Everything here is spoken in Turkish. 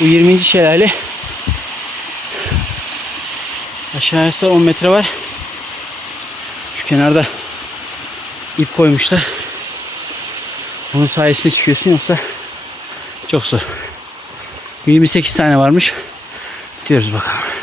Bu 20. şelale. Aşağısı 10 metre var. Şu kenarda ip koymuşlar. Bunun sayesinde çıkıyorsun, yoksa çok zor. 28 tane varmış. Gidiyoruz bakalım.